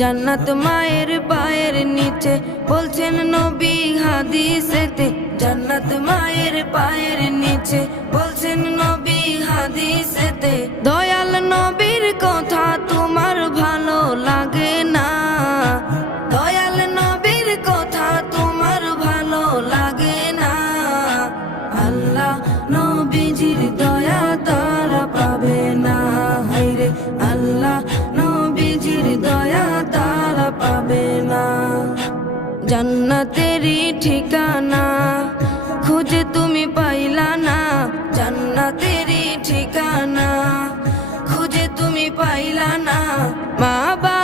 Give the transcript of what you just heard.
জান্নাত মায়ের পায়ের নিচে বলছেন নবী হাদিসেতে। জান্নাত মায়ের পায়ের নিচে বলছেন নবী হাদিসেতে। দয়াল নবীর কথা তোমার ভালো লাগে না, দয়াল নবীর কথা তোমার ভালো লাগে না। আল্লাহ নবীজির দয়া তারা পাবে না, হায়রে আল্লাহ নবীজির দয়া তারা পাবে না। জান্নাতেরই ঠিকানা খুঁজে তুমি পাইলা না, জান্নাতেরই ঠিকানা খুঁজে তুমি পাইলা না। মা বাবা